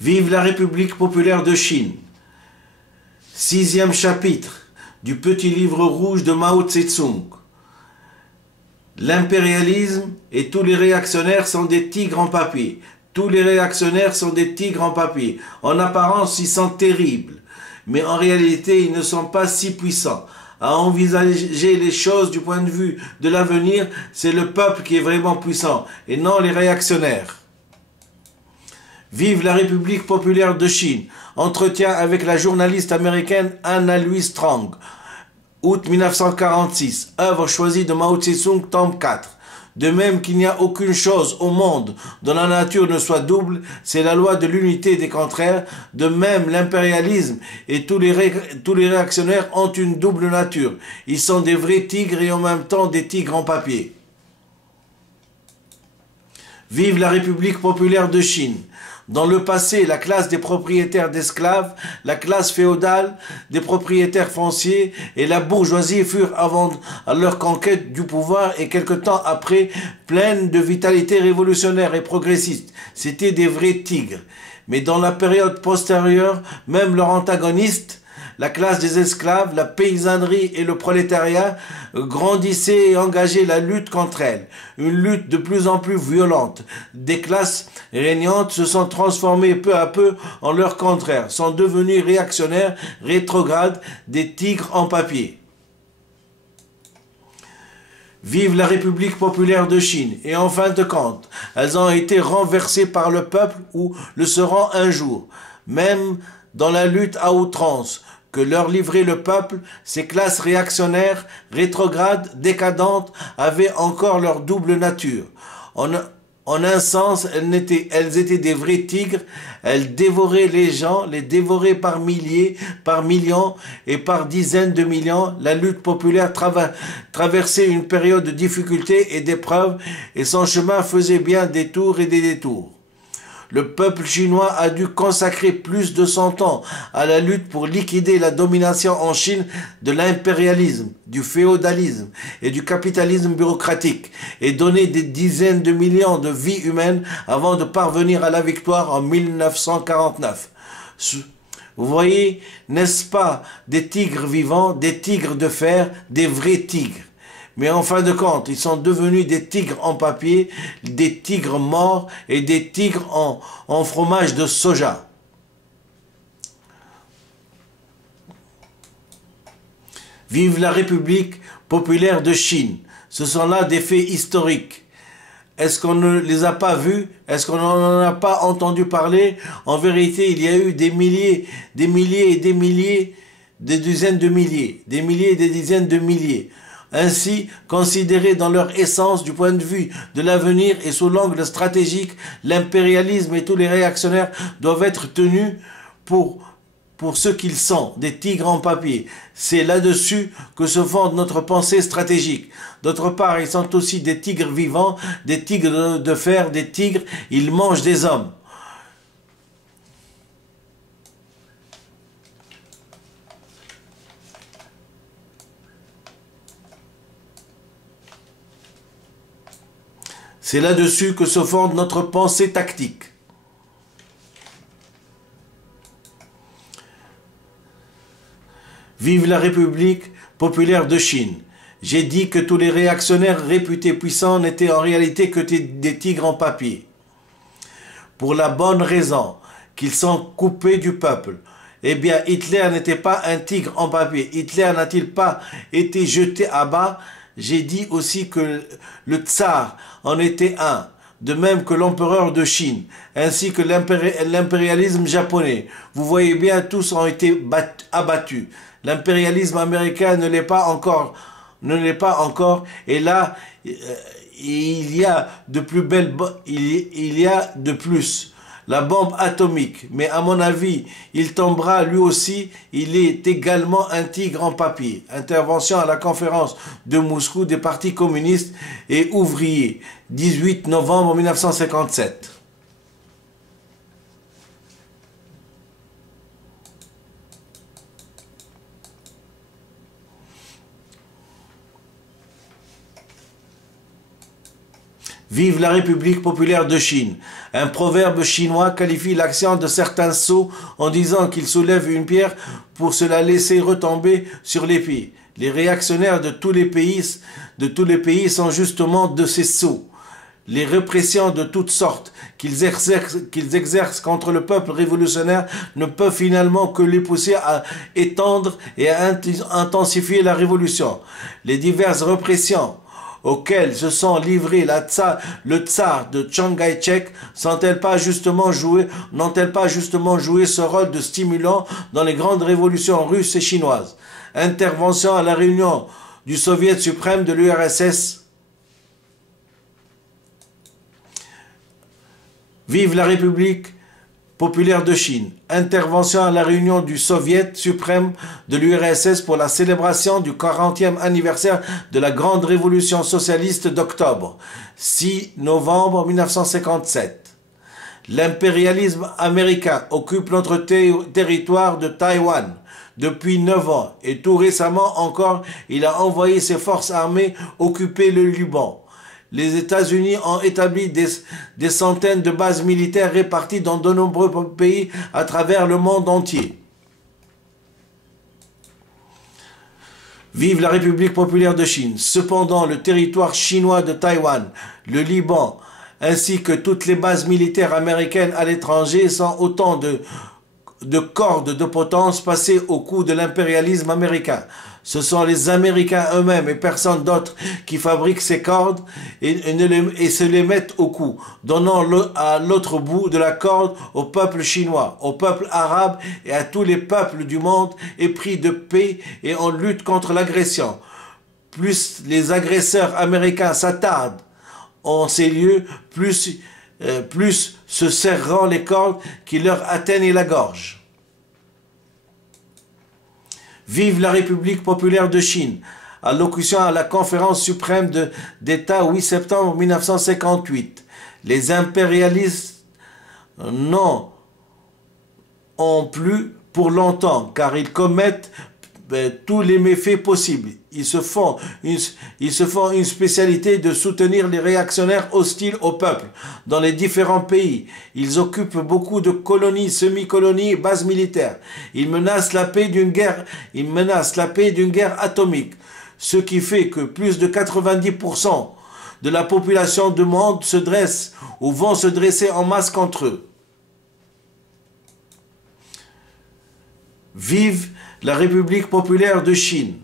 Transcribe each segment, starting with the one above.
Vive la République populaire de Chine. Sixième chapitre du petit livre rouge de Mao Tse-tung. L'impérialisme et tous les réactionnaires sont des tigres en papier. Tous les réactionnaires sont des tigres en papier. En apparence, ils sont terribles, mais en réalité, ils ne sont pas si puissants. À envisager les choses du point de vue de l'avenir, c'est le peuple qui est vraiment puissant, et non les réactionnaires. Vive la République populaire de Chine. Entretien avec la journaliste américaine Anna Louise Strong. Août 1946. Œuvre choisie de Mao Tse-tung, tome 4. De même qu'il n'y a aucune chose au monde dont la nature ne soit double, c'est la loi de l'unité des contraires. De même, l'impérialisme et tous les réactionnaires ont une double nature. Ils sont des vrais tigres et en même temps des tigres en papier. Vive la République populaire de Chine. Dans le passé, la classe des propriétaires d'esclaves, la classe féodale des propriétaires fonciers et la bourgeoisie furent avant à leur conquête du pouvoir et quelque temps après pleines de vitalité révolutionnaire et progressiste. C'étaient des vrais tigres. Mais dans la période postérieure, même leurs antagonistes, la classe des esclaves, la paysannerie et le prolétariat grandissaient et engageaient la lutte contre elles. Une lutte de plus en plus violente. Des classes régnantes se sont transformées peu à peu en leurs contraires, sont devenues réactionnaires, rétrogrades, des tigres en papier. Vive la République populaire de Chine. Et en fin de compte, elles ont été renversées par le peuple ou le seront un jour. Même dans la lutte à outrance que leur livrait le peuple, ces classes réactionnaires, rétrogrades, décadentes, avaient encore leur double nature. En un sens, elles étaient des vrais tigres, elles dévoraient les gens, les dévoraient par milliers, par millions et par dizaines de millions. La lutte populaire traversait une période de difficultés et d'épreuves et son chemin faisait bien des tours et des détours. Le peuple chinois a dû consacrer plus de 100 ans à la lutte pour liquider la domination en Chine de l'impérialisme, du féodalisme et du capitalisme bureaucratique et donner des dizaines de millions de vies humaines avant de parvenir à la victoire en 1949. Vous voyez, n'est-ce pas des tigres vivants, des tigres de fer, des vrais tigres? Mais en fin de compte, ils sont devenus des tigres en papier, des tigres morts et des tigres en fromage de soja. Vive la République populaire de Chine. Ce sont là des faits historiques. Est-ce qu'on ne les a pas vus? Est-ce qu'on n'en a pas entendu parler? En vérité, il y a eu des milliers et des milliers, des dizaines de milliers, des milliers et des dizaines de milliers. Ainsi, considérés dans leur essence du point de vue de l'avenir et sous l'angle stratégique, l'impérialisme et tous les réactionnaires doivent être tenus pour ce qu'ils sont, des tigres en papier. C'est là-dessus que se fonde notre pensée stratégique. D'autre part, ils sont aussi des tigres vivants, des tigres de fer, des tigres, ils mangent des hommes. C'est là-dessus que se fonde notre pensée tactique. Vive la République populaire de Chine. J'ai dit que tous les réactionnaires réputés puissants n'étaient en réalité que des tigres en papier. Pour la bonne raison qu'ils sont coupés du peuple. Eh bien, Hitler n'était pas un tigre en papier. Hitler n'a-t-il pas été jeté à bas? J'ai dit aussi que le tsar en était un, de même que l'empereur de Chine, ainsi que l'impérialisme japonais. Vous voyez bien, tous ont été abattus. L'impérialisme américain ne l'est pas encore, et là, il y a de plus belles, il y a de plus. La bombe atomique, mais à mon avis, il tombera lui aussi, il est également un tigre en papier. Intervention à la conférence de Moscou des partis communistes et ouvriers, 18 novembre 1957. Vive la République populaire de Chine. Un proverbe chinois qualifie l'action de certains sots en disant qu'ils soulèvent une pierre pour se la laisser retomber sur les pieds. Les réactionnaires de tous les pays sont justement de ces sots. Les répressions de toutes sortes qu'ils exercent contre le peuple révolutionnaire ne peuvent finalement que les pousser à étendre et à intensifier la révolution. Les diverses répressions auxquelles se sont livrés le tsar de Chiang Kai-shek n'ont-elles pas justement joué ce rôle de stimulant dans les grandes révolutions russes et chinoises? Intervention à la réunion du Soviet suprême de l'URSS. Vive la République populaire de Chine. Intervention à la réunion du Soviet suprême de l'URSS pour la célébration du 40e anniversaire de la grande révolution socialiste d'octobre, 6 novembre 1957. L'impérialisme américain occupe notre territoire de Taïwan depuis 9 ans et tout récemment encore, il a envoyé ses forces armées occuper le Liban. Les États-Unis ont établi des centaines de bases militaires réparties dans de nombreux pays à travers le monde entier. Vive la République populaire de Chine. Cependant, le territoire chinois de Taïwan, le Liban, ainsi que toutes les bases militaires américaines à l'étranger sont autant de cordes de potence passées au cou de l'impérialisme américain. Ce sont les Américains eux-mêmes et personne d'autre qui fabriquent ces cordes et se les mettent au cou, donnant à l'autre bout de la corde au peuple chinois, au peuple arabe et à tous les peuples du monde épris de paix et en lutte contre l'agression. Plus les agresseurs américains s'attardent en ces lieux, plus se serreront les cordes qui leur atteignent la gorge. Vive la République populaire de Chine. Allocution à la conférence suprême d'État 8 septembre 1958. Les impérialistes n'en ont plus pour longtemps car ils commettent tous les méfaits possibles. Ils se font une spécialité de soutenir les réactionnaires hostiles au peuple dans les différents pays. Ils occupent beaucoup de colonies, semi-colonies et bases militaires. Ils menacent la paix d'une guerre atomique, ce qui fait que plus de 90% de la population du monde se dresse ou vont se dresser en masse contre eux. Vive la République populaire de Chine.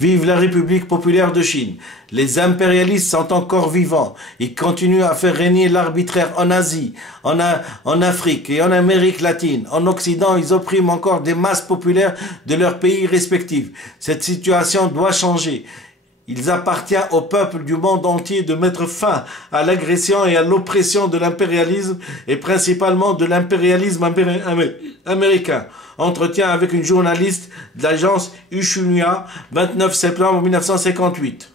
Vive la République populaire de Chine. Les impérialistes sont encore vivants. Ils continuent à faire régner l'arbitraire en Asie, en Afrique et en Amérique latine. En Occident, ils oppriment encore des masses populaires de leurs pays respectifs. Cette situation doit changer. Il appartient au peuple du monde entier de mettre fin à l'agression et à l'oppression de l'impérialisme et principalement de l'impérialisme américain. Entretien avec une journaliste de l'agence Xinhua, 29 septembre 1958.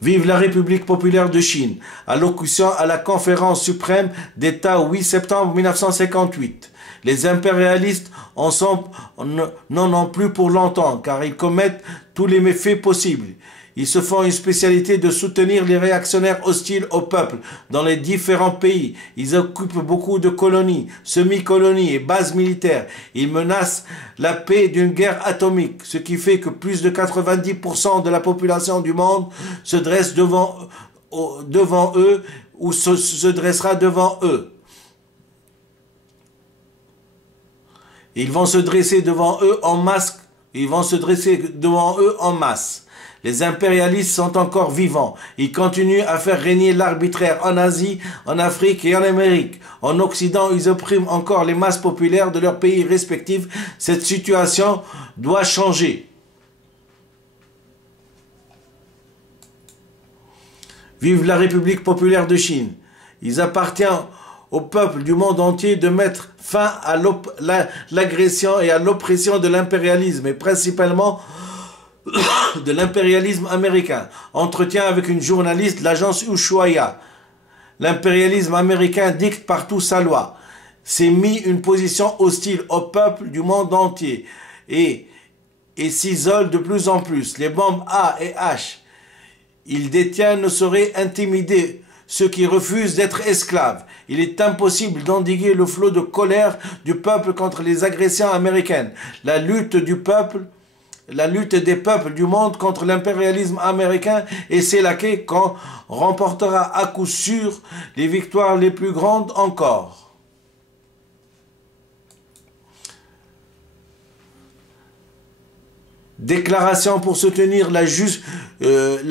Vive la République populaire de Chine. Allocution à la conférence suprême d'État 8 septembre 1958. Les impérialistes n'en ont plus pour longtemps car ils commettent tous les méfaits possibles. Ils se font une spécialité de soutenir les réactionnaires hostiles au peuple dans les différents pays. Ils occupent beaucoup de colonies, semi-colonies et bases militaires. Ils menacent la paix d'une guerre atomique, ce qui fait que plus de 90% de la population du monde se dresse devant eux ou se dressera devant eux. Ils vont se dresser devant eux en masse. Ils vont se dresser devant eux en masse. Les impérialistes sont encore vivants. Ils continuent à faire régner l'arbitraire en Asie, en Afrique et en Amérique. En Occident, ils oppriment encore les masses populaires de leurs pays respectifs. Cette situation doit changer. Vive la République populaire de Chine. Il appartient au peuple du monde entier de mettre fin à l'agression et à l'oppression de l'impérialisme, et principalement de l'impérialisme américain. Entretien avec une journaliste de l'agence Ushuaïa. L'impérialisme américain dicte partout sa loi. S'est mis une position hostile au peuple du monde entier et s'isole de plus en plus. Les bombes A et H il détient ne saurait intimider ceux qui refusent d'être esclaves. Il est impossible d'endiguer le flot de colère du peuple contre les agressions américaines. La lutte des peuples du monde contre l'impérialisme américain, et c'est laquelle qu'on remportera à coup sûr les victoires les plus grandes encore. Déclaration pour soutenir la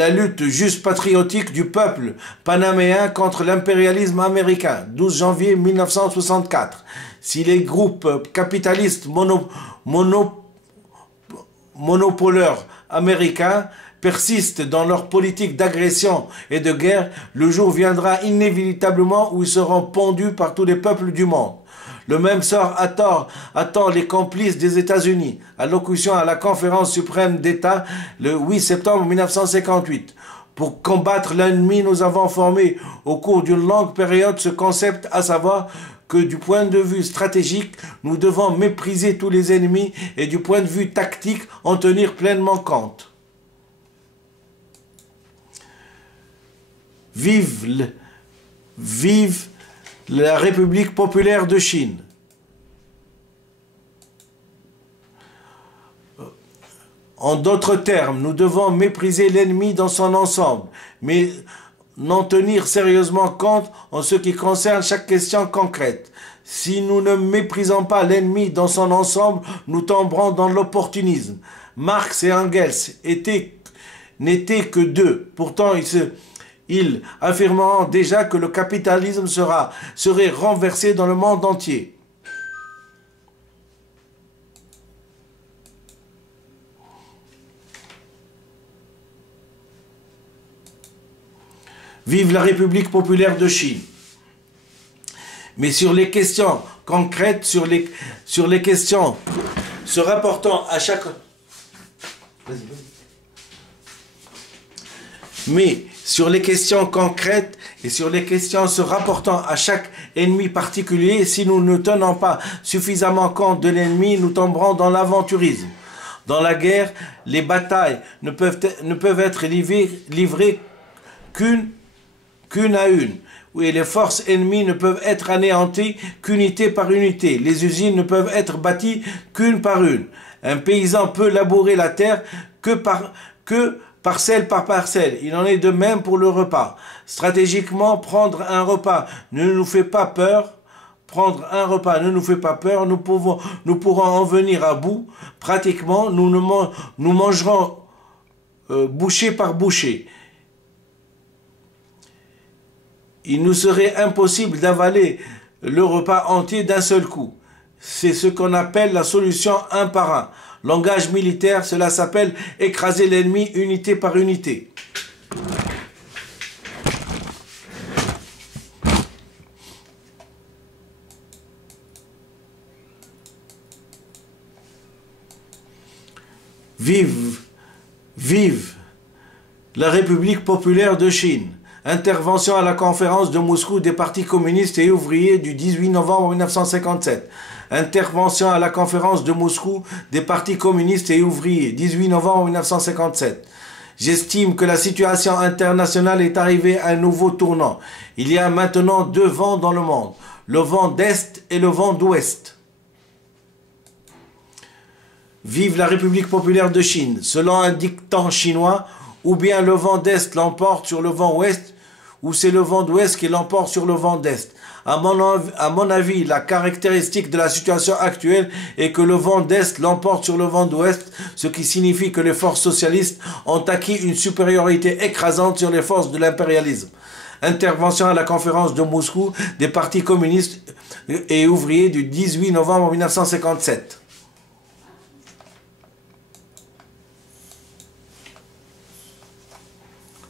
lutte juste patriotique du peuple panaméen contre l'impérialisme américain. 12 janvier 1964. Si les groupes capitalistes monopolaires américains persistent dans leur politique d'agression et de guerre, le jour viendra inévitablement où ils seront pondus par tous les peuples du monde. Le même sort attend les complices des États-Unis. Allocution à la conférence suprême d'État le 8 septembre 1958. Pour combattre l'ennemi, nous avons formé au cours d'une longue période ce concept, à savoir que du point de vue stratégique, nous devons mépriser tous les ennemis et du point de vue tactique, en tenir pleinement compte. Vive la République populaire de Chine. En d'autres termes, nous devons mépriser l'ennemi dans son ensemble, mais n'en tenir sérieusement compte en ce qui concerne chaque question concrète. Si nous ne méprisons pas l'ennemi dans son ensemble, nous tomberons dans l'opportunisme. Marx et Engels n'étaient que deux. Pourtant, ils affirmeront déjà que le capitalisme serait renversé dans le monde entier. Vive la République populaire de Chine. Mais sur les questions concrètes, sur les questions se rapportant à chaque... Mais sur les questions concrètes et sur les questions se rapportant à chaque ennemi particulier, si nous ne tenons pas suffisamment compte de l'ennemi, nous tomberons dans l'aventurisme. Dans la guerre, les batailles ne peuvent être livrées qu'une à une. Oui, les forces ennemies ne peuvent être anéanties qu'unité par unité. Les usines ne peuvent être bâties qu'une par une. Un paysan peut labourer la terre que parcelle par parcelle. Il en est de même pour le repas. Stratégiquement, prendre un repas ne nous fait pas peur. Prendre un repas ne nous fait pas peur. Nous pourrons en venir à bout. Pratiquement, nous mangerons bouchée par bouchée. Il nous serait impossible d'avaler le repas entier d'un seul coup. C'est ce qu'on appelle la solution un par un. Langage militaire, cela s'appelle écraser l'ennemi unité par unité. Vive la République populaire de Chine. Intervention à la conférence de Moscou des partis communistes et ouvriers du 18 novembre 1957. Intervention à la conférence de Moscou des partis communistes et ouvriers, 18 novembre 1957. J'estime que la situation internationale est arrivée à un nouveau tournant. Il y a maintenant deux vents dans le monde, le vent d'Est et le vent d'Ouest. Vive la République populaire de Chine. Selon un dicton chinois, ou bien le vent d'Est l'emporte sur le vent Ouest, ou c'est le vent d'ouest qui l'emporte sur le vent d'est? À mon avis, la caractéristique de la situation actuelle est que le vent d'est l'emporte sur le vent d'ouest, ce qui signifie que les forces socialistes ont acquis une supériorité écrasante sur les forces de l'impérialisme. Intervention à la conférence de Moscou des partis communistes et ouvriers du 18 novembre 1957.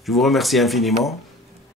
Je vous remercie infiniment.